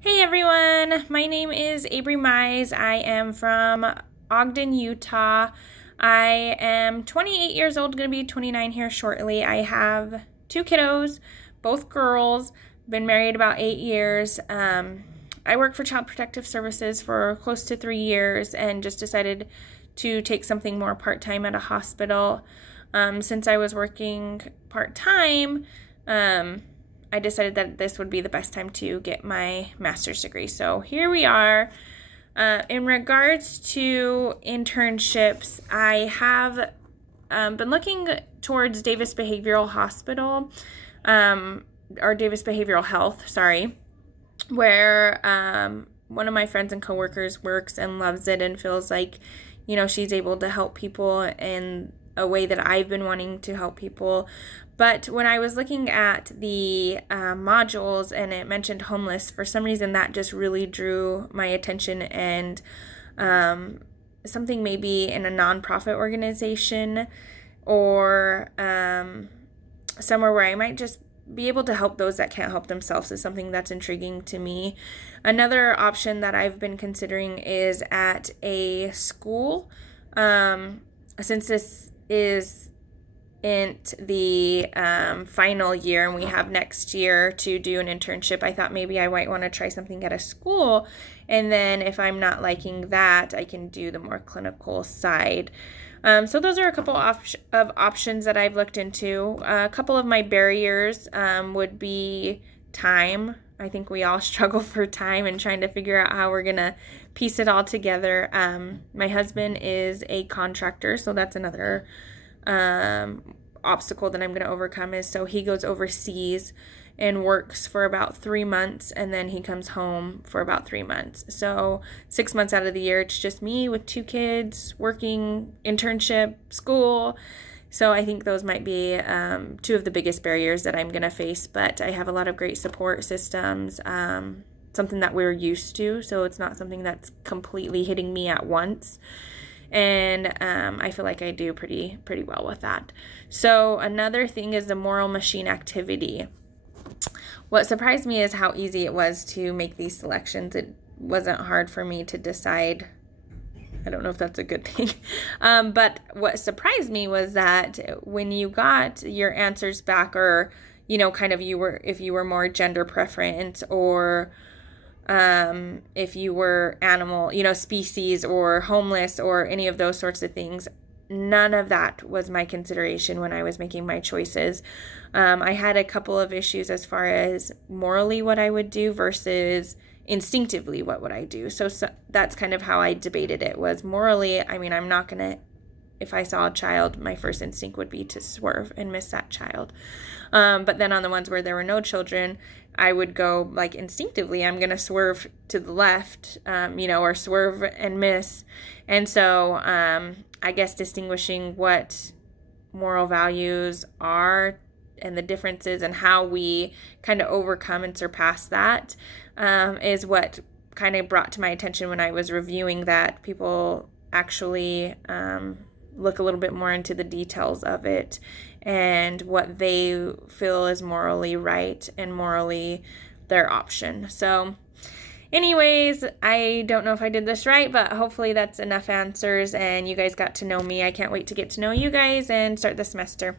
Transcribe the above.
Hey everyone, my name is Avery Mize. I am from Ogden, Utah. I am 28 years old, going to be 29 here shortly. I have two kiddos, both girls, been married about 8 years. I worked for Child Protective Services for close to 3 years and just decided to take something more part-time at a hospital. Since I was working part-time, I decided that this would be the best time to get my master's degree. So here we are. In regards to internships, I have been looking towards Davis Behavioral Hospital, or Davis Behavioral Health, sorry, where one of my friends and coworkers works and loves it and feels like, she's able to help people in a way that I've been wanting to help people. But when I was looking at the modules and it mentioned homeless, for some reason that just really drew my attention, and something maybe in a nonprofit organization or somewhere where I might just be able to help those that can't help themselves is something that's intriguing to me. Another option that I've been considering is at a school. Since this is in the final year and we have next year to do an internship, I thought maybe I might want to try something at a school, and then if I'm not liking that, I can do the more clinical side. So those are a couple of options that I've looked into. A couple of my barriers would be time. I think we all struggle for time and trying to figure out how we're going to piece it all together. My husband is a contractor, so that's another obstacle that I'm going to overcome. Is so he goes overseas and works for about 3 months, and then he comes home for about 3 months. So 6 months out of the year, it's just me with two kids, working, internship, school. So I think those might be two of the biggest barriers that I'm going to face, but I have a lot of great support systems, something that we're used to, so it's not something that's completely hitting me at once. And I feel like I do pretty well with that. So another thing is the moral machine activity. What surprised me is how easy it was to make these selections. It wasn't hard for me to decide. I don't know if that's a good thing. But what surprised me was that when you got your answers back, or, if you were more gender preference, or if you were animal, species, or homeless, or any of those sorts of things, none of that was my consideration when I was making my choices. I had a couple of issues as far as morally what I would do versus instinctively what would I do. So that's kind of how I debated it. Was morally, I'm not going to, if I saw a child, my first instinct would be to swerve and miss that child. But then on the ones where there were no children, I would go like instinctively, I'm going to swerve to the left, or swerve and miss. And so I guess distinguishing what moral values are and the differences and how we kind of overcome and surpass that is what kind of brought to my attention when I was reviewing that. People actually look a little bit more into the details of it and what they feel is morally right and morally their option. So anyways, I don't know if I did this right, but hopefully that's enough answers and you guys got to know me. I can't wait to get to know you guys and start the semester.